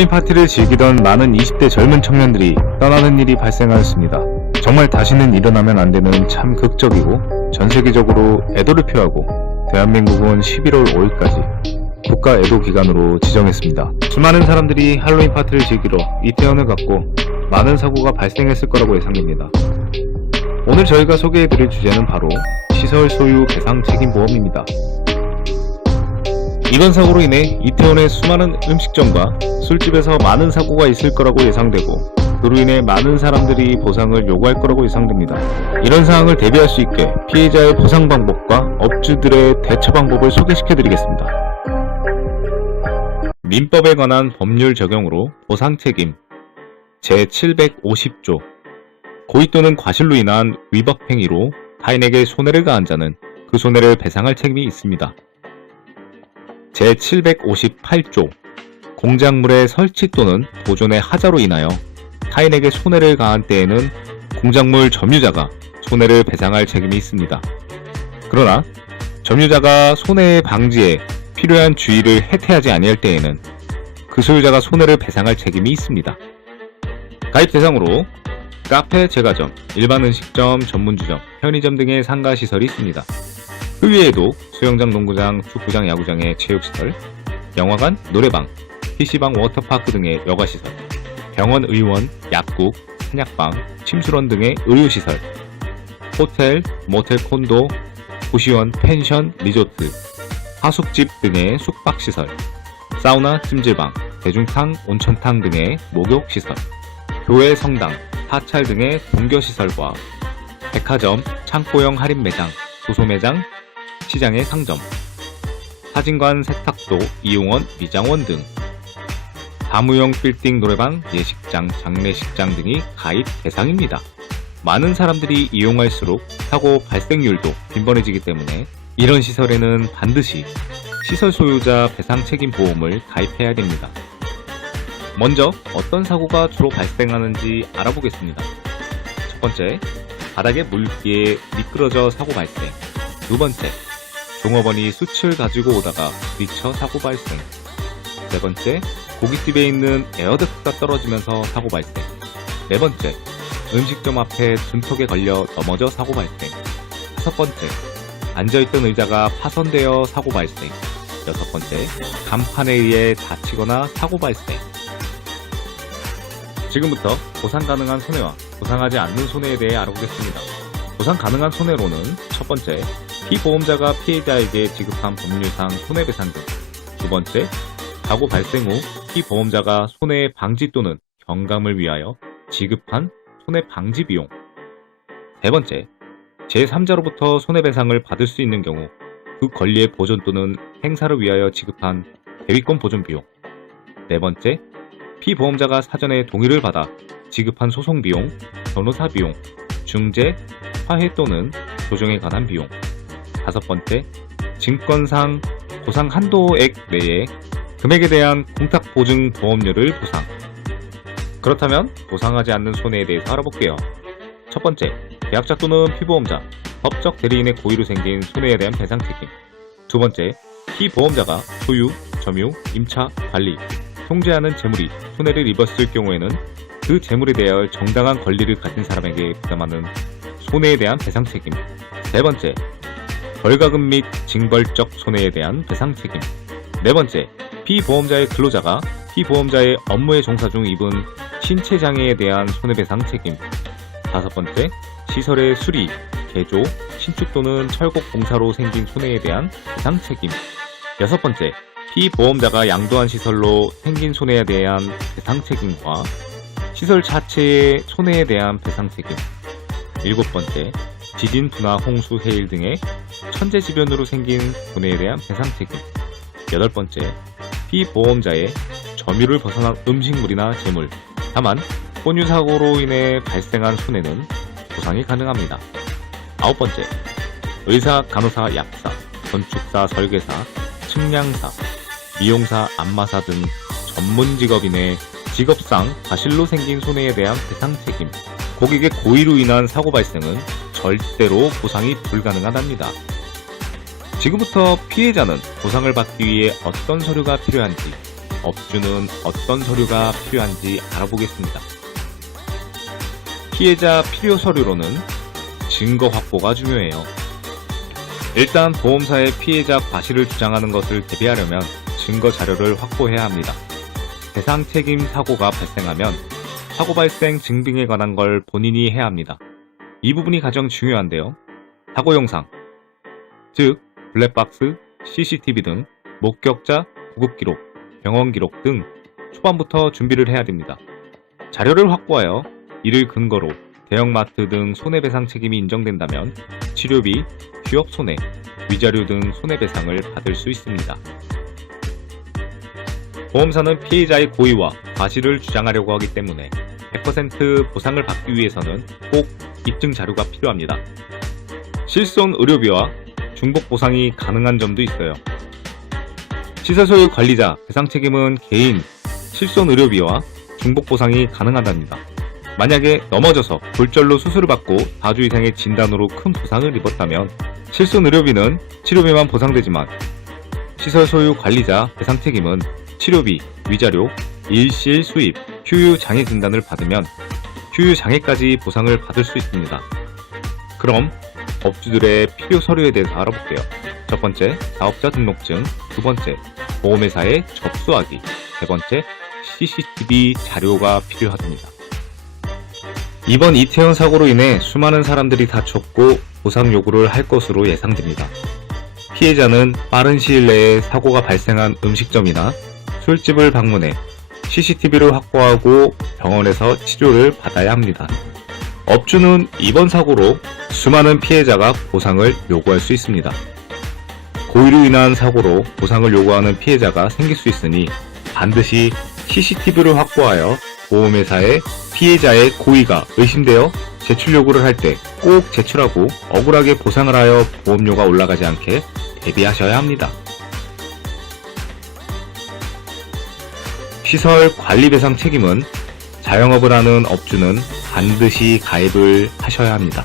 할로윈 파티를 즐기던 많은 20대 젊은 청년들이 떠나는 일이 발생하였습니다. 정말 다시는 일어나면 안 되는 참 극적이고 전 세계적으로 애도를 표하고 대한민국은 11월 5일까지 국가 애도 기간으로 지정했습니다. 수많은 사람들이 할로윈 파티를 즐기러 이태원을 갔고 많은 사고가 발생했을 거라고 예상됩니다. 오늘 저희가 소개해드릴 주제는 바로 시설 소유 배상 책임 보험입니다. 이번 사고로 인해 이태원의 수많은 음식점과 술집에서 많은 사고가 있을 거라고 예상되고 그로 인해 많은 사람들이 보상을 요구할 거라고 예상됩니다. 이런 상황을 대비할 수 있게 피해자의 보상 방법과 업주들의 대처 방법을 소개시켜 드리겠습니다. 민법에 관한 법률 적용으로 보상 책임 제750조 고의 또는 과실로 인한 위법 행위로 타인에게 손해를 가한 자는 그 손해를 배상할 책임이 있습니다. 제758조 공작물의 설치 또는 보존의 하자로 인하여 타인에게 손해를 가한 때에는 공작물 점유자가 손해를 배상할 책임이 있습니다. 그러나 점유자가 손해 방지에 필요한 주의를 해태하지 아니할 때에는 그 소유자가 손해를 배상할 책임이 있습니다. 가입 대상으로 카페, 제과점, 일반 음식점, 전문주점, 편의점 등의 상가시설이 있습니다. 그 외에도 수영장, 농구장, 축구장, 야구장의 체육시설, 영화관, 노래방, PC방, 워터파크 등의 여가시설, 병원, 의원, 약국, 한약방, 침수론 등의 의료시설, 호텔, 모텔, 콘도, 고시원, 펜션, 리조트, 하숙집 등의 숙박시설, 사우나, 찜질방, 대중탕, 온천탕 등의 목욕시설, 교회, 성당, 사찰 등의 종교시설과 백화점, 창고형 할인 매장, 도소 매장, 시장의 상점, 사진관, 세탁소, 이용원, 미장원 등 사무용 빌딩 노래방, 예식장, 장례식장 등이 가입 대상입니다. 많은 사람들이 이용할수록 사고 발생률도 빈번해지기 때문에 이런 시설에는 반드시 시설 소유자 배상 책임 보험을 가입해야 됩니다. 먼저 어떤 사고가 주로 발생하는지 알아보겠습니다. 첫 번째, 바닥에 물기에 미끄러져 사고 발생. 두 번째, 종업원이 숯을 가지고 오다가 부딪혀 사고 발생. 네 번째, 고깃집에 있는 에어덕트가 떨어지면서 사고 발생. 네 번째, 음식점 앞에 준턱에 걸려 넘어져 사고 발생. 다섯 번째, 앉아있던 의자가 파손되어 사고 발생. 여섯 번째, 간판에 의해 다치거나 사고 발생. 지금부터 보상 가능한 손해와 보상하지 않는 손해에 대해 알아보겠습니다. 보상 가능한 손해로는 첫 번째, 피보험자가 피해자에게 지급한 법률상 손해배상 등. 두 번째, 사고 발생 후 피보험자가 손해 방지 또는 경감을 위하여 지급한 손해 방지 비용. 세 번째, 제3자로부터 손해배상을 받을 수 있는 경우 그 권리의 보존 또는 행사를 위하여 지급한 대위권 보존 비용. 네 번째, 피보험자가 사전에 동의를 받아 지급한 소송 비용, 변호사 비용, 중재, 화해 또는 조정에 관한 비용. 다섯 번째, 증권상 보상 한도액 내에 금액에 대한 공탁 보증 보험료를 보상. 그렇다면 보상하지 않는 손해에 대해서 알아볼게요. 첫 번째, 계약자 또는 피보험자, 법적 대리인의 고의로 생긴 손해에 대한 배상 책임. 두 번째, 피보험자가 소유, 점유, 임차, 관리, 통제하는 재물이 손해를 입었을 경우에는 그 재물에 대하여 정당한 권리를 가진 사람에게 부담하는 손해에 대한 배상 책임. 세 번째, 벌가금 및 징벌적 손해에 대한 배상 책임. 네 번째, 피보험자의 근로자가 피보험자의 업무에 종사 중 입은 신체 장애에 대한 손해배상 책임. 다섯 번째, 시설의 수리, 개조, 신축 또는 철곡 공사로 생긴 손해에 대한 배상 책임. 여섯 번째, 피보험자가 양도한 시설로 생긴 손해에 대한 배상 책임과 시설 자체의 손해에 대한 배상 책임. 일곱 번째, 지진, 분화, 홍수, 해일 등의 천재지변으로 생긴 손해에 대한 배상 책임. 여덟 번째, 피보험자의 점유를 벗어난 음식물이나 재물, 다만 혼유 사고로 인해 발생한 손해는 보상이 가능합니다. 아홉 번째, 의사, 간호사, 약사, 건축사, 설계사, 측량사, 미용사, 안마사 등 전문 직업인의 직업상 과실로 생긴 손해에 대한 배상 책임. 고객의 고의로 인한 사고 발생은 절대로 보상이 불가능하답니다. 지금부터 피해자는 보상을 받기 위해 어떤 서류가 필요한지, 업주는 어떤 서류가 필요한지 알아보겠습니다. 피해자 필요 서류로는 증거 확보가 중요해요. 일단 보험사의 피해자 과실을 주장하는 것을 대비하려면 증거 자료를 확보해야 합니다. 대상 책임 사고가 발생하면 사고 발생 증빙에 관한 걸 본인이 해야 합니다. 이 부분이 가장 중요한데요. 사고 영상, 즉 블랙박스, CCTV 등 목격자, 구급 기록, 병원 기록 등 초반부터 준비를 해야 됩니다. 자료를 확보하여 이를 근거로 대형마트 등 손해배상 책임이 인정된다면 치료비, 휴업 손해, 위자료 등 손해배상을 받을 수 있습니다. 보험사는 피해자의 고의와 과실을 주장하려고 하기 때문에 100% 보상을 받기 위해서는 꼭 입증 자료가 필요합니다. 실손 의료비와 중복 보상이 가능한 점도 있어요. 시설 소유 관리자 배상 책임은 개인 실손 의료비와 중복 보상이 가능하답니다. 만약에 넘어져서 골절로 수술을 받고 4주 이상의 진단으로 큰 부상을 입었다면 실손 의료비는 치료비만 보상되지만 시설 소유 관리자 배상 책임은 치료비, 위자료, 일실 수입, 휴유 장애 진단을 받으면 휴유 장애까지 보상을 받을 수 있습니다. 그럼 업주들의 필요 서류에 대해서 알아볼게요. 첫 번째, 사업자 등록증. 두 번째, 보험회사에 접수하기. 세 번째, CCTV 자료가 필요하답니다. 이번 이태원 사고로 인해 수많은 사람들이 다쳤고 보상 요구를 할 것으로 예상됩니다. 피해자는 빠른 시일 내에 사고가 발생한 음식점이나 술집을 방문해 CCTV를 확보하고 병원에서 치료를 받아야 합니다. 업주는 이번 사고로 수많은 피해자가 보상을 요구할 수 있습니다. 고의로 인한 사고로 보상을 요구하는 피해자가 생길 수 있으니 반드시 CCTV를 확보하여 보험회사에 피해자의 고의가 의심되어 제출 요구를 할 때 꼭 제출하고 억울하게 보상을 하여 보험료가 올라가지 않게 대비하셔야 합니다. 시설 관리 배상 책임은 자영업을 하는 업주는 반드시 가입을 하셔야 합니다.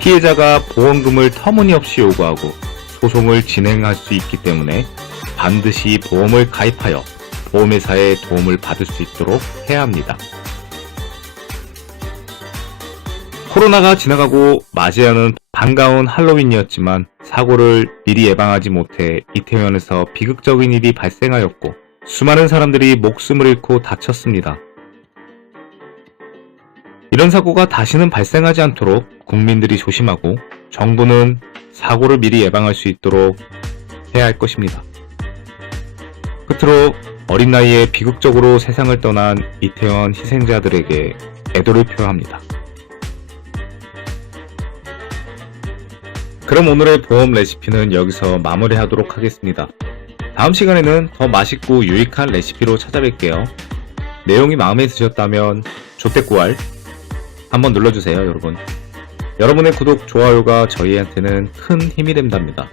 피해자가 보험금을 터무니없이 요구하고 소송을 진행할 수 있기 때문에 반드시 보험을 가입하여 보험회사의 도움을 받을 수 있도록 해야 합니다. 코로나가 지나가고 맞이하는 반가운 할로윈이었지만 사고를 미리 예방하지 못해 이태원에서 비극적인 일이 발생하였고 수많은 사람들이 목숨을 잃고 다쳤습니다. 이런 사고가 다시는 발생하지 않도록 국민들이 조심하고 정부는 사고를 미리 예방할 수 있도록 해야 할 것입니다. 끝으로 어린 나이에 비극적으로 세상을 떠난 이태원 희생자들에게 애도를 표합니다. 그럼 오늘의 보험 레시피는 여기서 마무리하도록 하겠습니다. 다음 시간에는 더 맛있고 유익한 레시피로 찾아뵐게요. 내용이 마음에 드셨다면 조태꾸알 한번 눌러주세요, 여러분. 여러분의 구독, 좋아요가 저희한테는 큰 힘이 된답니다.